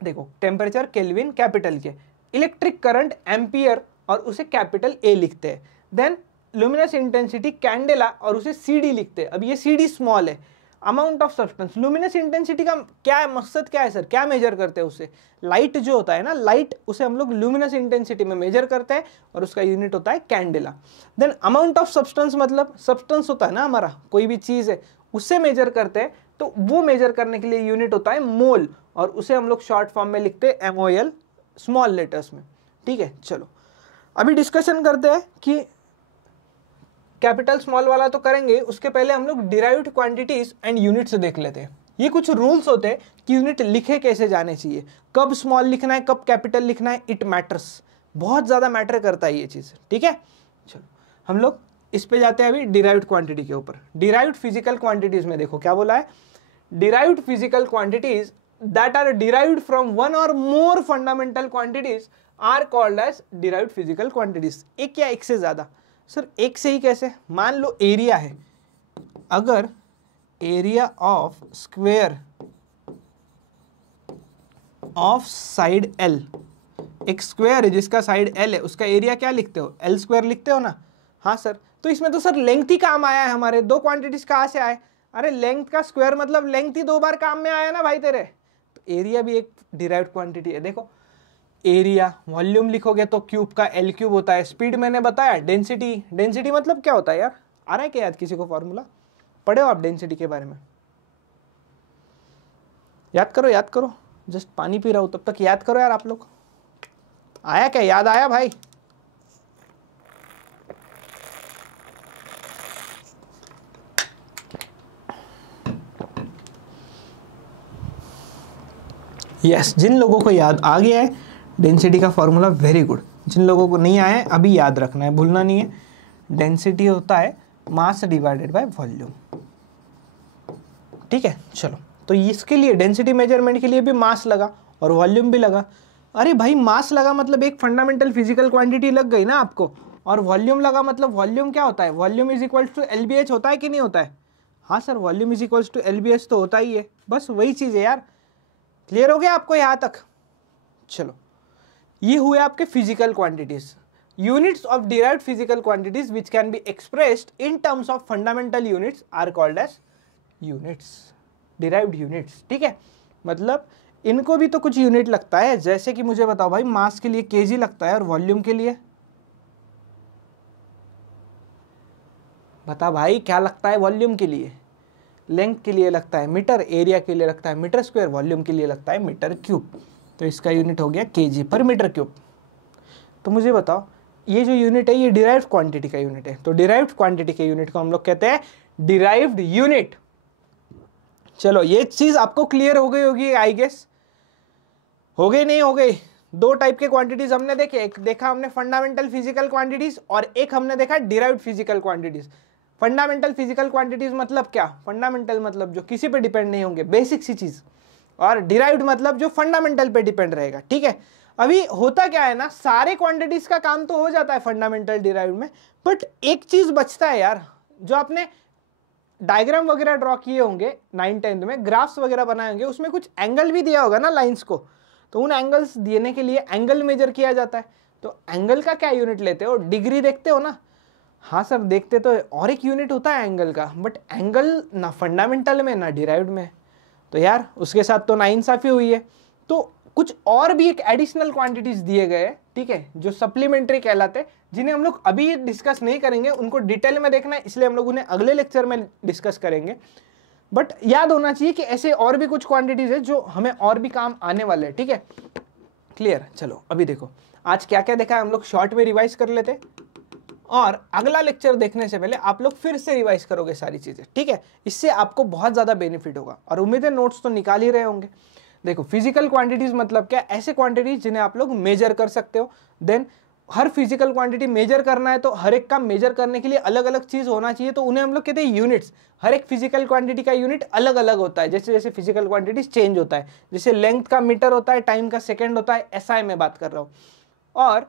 देखो टेम्परेचर केल्विन कैपिटल के, इलेक्ट्रिक करंट एम्पियर और उसे कैपिटल A लिखते हैं। देन लुमिनस इंटेंसिटी कैंडेला और उसे CD लिखते हैं। अब ये CD स्मॉल है। Amount of substance, luminous intensity का क्या है, मकसद क्या है सर, क्या मेजर करते हैं उसे? लाइट जो होता है ना, लाइट, उसे हम लोग लुमिनस इंटेंसिटी में मेजर करते हैं और उसका यूनिट होता है candela. Then amount of substance मतलब सब्सटेंस होता है ना हमारा, कोई भी चीज है उससे मेजर करते हैं, तो वो मेजर करने के लिए यूनिट होता है मोल और उसे हम लोग शॉर्ट फॉर्म में लिखते हैं MOL स्मॉल लेटर्स में, ठीक है। चलो अभी डिस्कशन करते हैं कि कैपिटल स्मॉल वाला तो करेंगे, उसके पहले हम लोग डिराइव्ड क्वांटिटीज एंड यूनिट्स देख लेते हैं। ये कुछ रूल्स होते हैं कि यूनिट लिखे कैसे जाने चाहिए, कब स्मॉल लिखना है, कब कैपिटल लिखना है, इट मैटर्स, बहुत ज्यादा मैटर करता है ये चीज, ठीक है। चलो हम लोग इस पे जाते हैं अभी डिराइव्ड क्वांटिटी के ऊपर। डिराइव्ड फिजिकल क्वांटिटीज में देखो क्या बोला है, derived physical quantities that are derived from one or more fundamental quantities are called as derived physical quantities। एक या एक से ज्यादा। सर एक से ही कैसे? मान लो एरिया है, अगर area of square of side L, एक स्क्वायर है जिसका साइड L है, उसका एरिया क्या लिखते हो? L स्क्वायर लिखते हो ना। हाँ सर, तो इसमें तो सर लेंथ ही काम आया है हमारे। दो क्वांटिटीज कहाँ से आए? अरे लेंथ का स्क्वायर मतलब लेंथ ही दो बार काम में आया ना भाई तेरे। तो एरिया भी एक डिराइव्ड क्वांटिटी है। देखो एरिया, वॉल्यूम लिखोगे तो क्यूब का L क्यूब होता है। स्पीड मैंने बताया। डेंसिटी, डेंसिटी मतलब क्या होता है यार? आ रहा है क्या याद किसी को फॉर्मूला? पढ़े हो आप डेंसिटी के बारे में? याद करो, याद करो। जस्ट पानी पी रहा हूं तब तक याद करो यार आप लोग। आया क्या? याद आया भाई? यस, जिन लोगों को याद आ गया है डेंसिटी का फॉर्मूला, वेरी गुड। जिन लोगों को नहीं आया है अभी याद रखना है, भूलना नहीं है। डेंसिटी होता है मास डिवाइडेड बाय वॉल्यूम। ठीक है, चलो। तो इसके लिए डेंसिटी मेजरमेंट के लिए भी मास लगा और वॉल्यूम भी लगा। अरे भाई मास लगा मतलब एक फंडामेंटल फिजिकल क्वांटिटी लग गई ना आपको, और वॉल्यूम लगा मतलब वॉल्यूम क्या होता है? Volume is equals to LBH होता है कि नहीं होता है? हाँ sir, volume is equals to LBH तो होता ही है। बस वही चीज़ है यार। क्लियर हो गया आपको यहाँ तक? चलो, ये हुए आपके physical quantities. Units of derived physical quantities which can be expressed in terms of fundamental units are called as units, derived units. ठीक है, मतलब इनको भी तो कुछ यूनिट लगता है। जैसे कि मुझे बताओ भाई, मास के लिए केजी लगता है और वॉल्यूम के लिए बता भाई क्या लगता है? वॉल्यूम के लिए लेंथ के लिए लगता है मीटर, एरिया के लिए लगता है मीटर स्क्वायर, वॉल्यूम के लिए लगता है मीटर क्यूब। तो इसका यूनिट हो गया केजी पर मीटर क्यूब। तो मुझे बताओ, ये जो यूनिट है ये डिराइव्ड क्वांटिटी का यूनिट है। तो डिराइव्ड क्वांटिटी के यूनिट को हम लोग कहते हैं डिराइव्ड यूनिट। चलो, ये चीज आपको क्लियर हो गई होगी आई गेस। हो गई नहीं हो गई? दो टाइप के क्वांटिटीज हमने देखे। एक देखा हमने फंडामेंटल फिजिकल क्वांटिटीज, और एक हमने देखा derived physical quantities. Fundamental physical quantities मतलब क्या? फंडामेंटल मतलब जो किसी पे डिपेंड नहीं होंगे, बेसिक सी चीज। और डिराइव्ड मतलब जो फंडामेंटल पे डिपेंड रहेगा। ठीक है, अभी होता क्या है ना, सारे क्वांटिटीज का काम तो हो जाता है फंडामेंटल डिराइव्ड में, बट एक चीज बचता है यार। जो आपने डायग्राम वगैरह ड्रॉ किए होंगे 9th-10th में, ग्राफ्स वगैरह बनाए होंगे, उसमें कुछ एंगल भी दिया होगा ना लाइंस को। तो उन एंगल्स देने के लिए एंगल मेजर किया जाता है। तो एंगल का क्या यूनिट लेते हो? डिग्री देखते हो ना? हाँ सर देखते तो। और एक यूनिट होता है एंगल का, बट एंगल ना फंडामेंटल में ना डिराइव्ड में। तो यार उसके साथ तो नाइंसाफी हुई है। तो कुछ और भी एक एडिशनल क्वांटिटीज दिए गए, ठीक है, जो सप्लीमेंट्री कहलाते हैं, जिन्हें हम लोग अभी डिस्कस नहीं करेंगे। उनको डिटेल में देखना है, इसलिए हम लोग उन्हें अगले लेक्चर में डिस्कस करेंगे। बट याद होना चाहिए कि ऐसे और भी कुछ क्वांटिटीज है जो हमें और भी काम आने वाले हैं। ठीक है, क्लियर? चलो अभी देखो आज क्या क्या देखा है, हम लोग शॉर्ट में रिवाइज कर लेते, और अगला लेक्चर देखने से पहले आप लोग फिर से रिवाइज करोगे सारी चीजें। ठीक है, इससे आपको बहुत ज्यादा बेनिफिट होगा, और उम्मीद है नोट्स तो निकाल ही रहे होंगे। देखो, फिजिकल क्वांटिटीज मतलब क्या? ऐसे क्वांटिटीज जिन्हें आप लोग मेजर कर सकते हो। देन हर फिजिकल क्वांटिटी मेजर करना है तो हर एक का मेजर करने के लिए अलग अलग चीज होना चाहिए, तो उन्हें हम लोग कहते हैं यूनिट्स। हर एक फिजिकल क्वांटिटी का यूनिट अलग अलग होता है, जैसे जैसे फिजिकल क्वांटिटीज चेंज होता है। जैसे लेंथ का मीटर होता है, टाइम का सेकेंड होता है, SI में बात कर रहा हूँ। और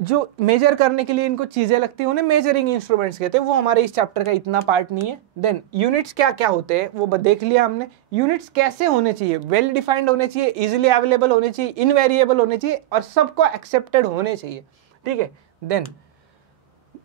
जो मेजर करने के लिए इनको चीजें लगती हैं उन्हें मेजरिंग इंस्ट्रूमेंट्स कहते हैं। वो हमारे इस चैप्टर का इतना पार्ट नहीं है। देन यूनिट्स क्या क्या होते हैं वो देख लिया हमने। यूनिट्स कैसे होने चाहिए? वेल डिफाइंड होने चाहिए, इजीली अवेलेबल होने चाहिए, इनवेरिएबल होने चाहिए, और सबको एक्सेप्टेड होने चाहिए। ठीक है, देन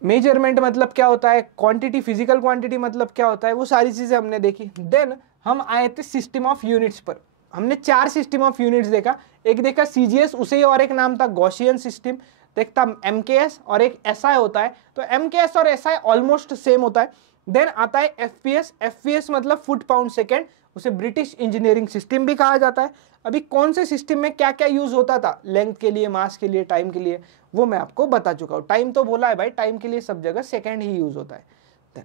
मेजरमेंट मतलब क्या होता है, क्वांटिटी, फिजिकल क्वांटिटी मतलब क्या होता है, वो सारी चीजें हमने देखी। देन हम आए थे सिस्टम ऑफ यूनिट्स पर। हमने 4 सिस्टम ऑफ यूनिट्स देखा। एक देखा CGS, उसे ही और एक नाम था गॉसियन सिस्टम। देखता MKS, और एक SI होता है। तो MKS और SI ऑलमोस्ट सेम होता है। देन आता है FPS। FPS मतलब फुट पाउंड सेकेंड, उसे ब्रिटिश इंजीनियरिंग सिस्टम भी कहा जाता है। अभी कौन से सिस्टम में क्या क्या यूज होता था, लेंथ के लिए, मास के लिए, टाइम के लिए, वो मैं आपको बता चुका हूँ। टाइम तो बोला है भाई, टाइम के लिए सब जगह सेकेंड ही यूज होता है। देन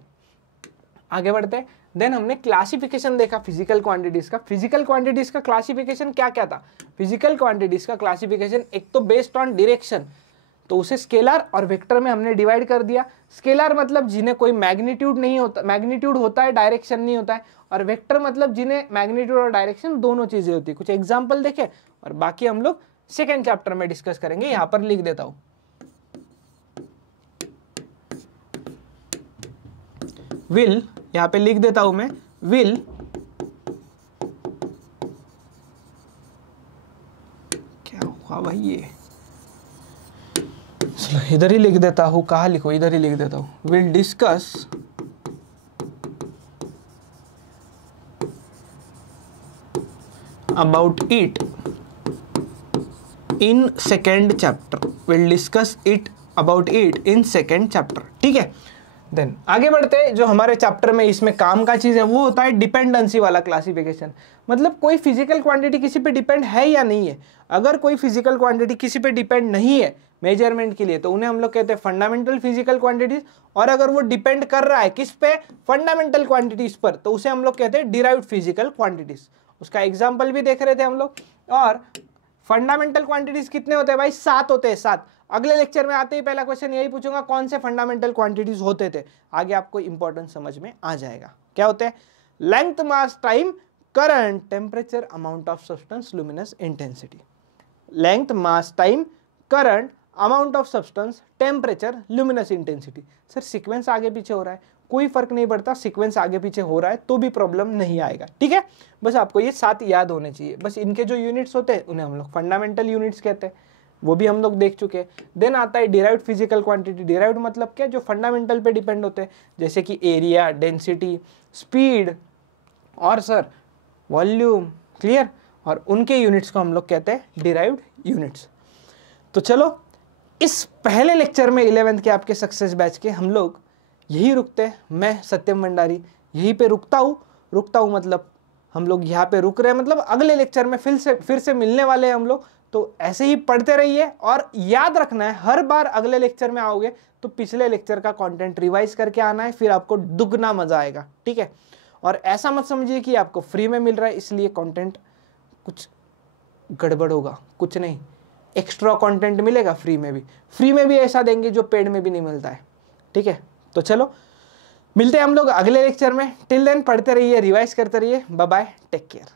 आगे बढ़ते हैं। देन हमने क्लासिफिकेशन देखा फिजिकल क्वांटिटीज का। फिजिकल क्वांटिटीज का क्लासिफिकेशन क्या क्या था? फिजिकल क्वांटिटीज का क्लासिफिकेशन एक तो बेस्ड ऑन डायरेक्शन, तो उसे स्केलर और वेक्टर में हमने डिवाइड कर दिया। स्केलर मतलब जिन्हें कोई मैग्नीट्यूड नहीं होता, मैग्नीट्यूड होता है डायरेक्शन नहीं होता है, और वेक्टर मतलब जिन्हें मैग्नीट्यूड और डायरेक्शन दोनों चीजें होती है। कुछ एग्जांपल देखें और बाकी हम लोग सेकेंड चैप्टर में डिस्कस करेंगे। यहां पर लिख देता हूं, विल, यहां पे लिख देता हूं मैं, विल क्या हुआ भाई, ये चलो इधर ही लिख देता हूं, कहाँ लिखो, इधर ही लिख देता हूं, will discuss about it in second chapter, will discuss it about it in second chapter. ठीक है, देन आगे बढ़ते हैं। जो हमारे चैप्टर में इसमें काम का चीज है वो होता है डिपेंडेंसी वाला क्लासिफिकेशन। मतलब कोई फिजिकल क्वांटिटी किसी पे डिपेंड है या नहीं है। अगर कोई फिजिकल क्वांटिटी किसी पे डिपेंड नहीं है मेजरमेंट के लिए तो उन्हें हम लोग कहते हैं फंडामेंटल फिजिकल क्वांटिटीज, और अगर वो डिपेंड कर रहा है किस पे, फंडामेंटल क्वांटिटीज पर, तो उसे हम लोग कहते हैं डिराइव्ड फिजिकल क्वांटिटीज। उसका एग्जाम्पल भी देख रहे थे हम लोग। और फंडामेंटल क्वांटिटीज कितने होते हैं भाई, 7 होते हैं, 7। अगले लेक्चर में आते ही पहला क्वेश्चन यही पूछूंगा, कौन से फंडामेंटल क्वांटिटीज होते थे। आगे आपको इंपॉर्टेंट समझ में आ जाएगा। क्या होते हैं? Length, mass, time, current, temperature, amount of substance, luminous intensity. Length, mass, time, current, amount of substance, temperature, luminous intensity. Sir sequence आगे पीछे हो रहा है, कोई फर्क नहीं पड़ता, सीक्वेंस आगे पीछे हो रहा है तो भी प्रॉब्लम नहीं आएगा। ठीक है, बस आपको ये 7 याद होने चाहिए। बस इनके जो यूनिट्स होते हैं उन्हें हम लोग फंडामेंटल यूनिट्स कहते हैं, वो भी हम लोग देख चुके हैं। देन आता है डिराइव्ड फिजिकल क्वांटिटी। डिराइव्ड मतलब क्या, जो फंडामेंटल पे डिपेंड होते हैं, जैसे कि एरिया, डेंसिटी, स्पीड और सर वॉल्यूम। क्लियर? और उनके यूनिट्स को हम लोग कहते हैं डिराइव्ड यूनिट्स। तो चलो इस पहले लेक्चर में 11th के आपके सक्सेस बैच के हम लोग यही रुकते हैं। मैं सत्यम भंडारी यहीं पे रुकता हूँ मतलब हम लोग यहाँ पे रुक रहे हैं, मतलब अगले लेक्चर में फिर से मिलने वाले हैं हम लोग। तो ऐसे ही पढ़ते रहिए और याद रखना है हर बार अगले लेक्चर में आओगे तो पिछले लेक्चर का कंटेंट रिवाइज करके आना है, फिर आपको दुगना मजा आएगा। ठीक है, और ऐसा मत समझिए कि आपको फ्री में मिल रहा है इसलिए कंटेंट कुछ गड़बड़ होगा, कुछ नहीं, एक्स्ट्रा कंटेंट मिलेगा फ्री में भी ऐसा देंगे जो पेड में भी नहीं मिलता है। ठीक है, तो चलो मिलते हैं हम लोग अगले लेक्चर में। टिल देन पढ़ते रहिए, रिवाइज करते रहिए। Bye bye, take care.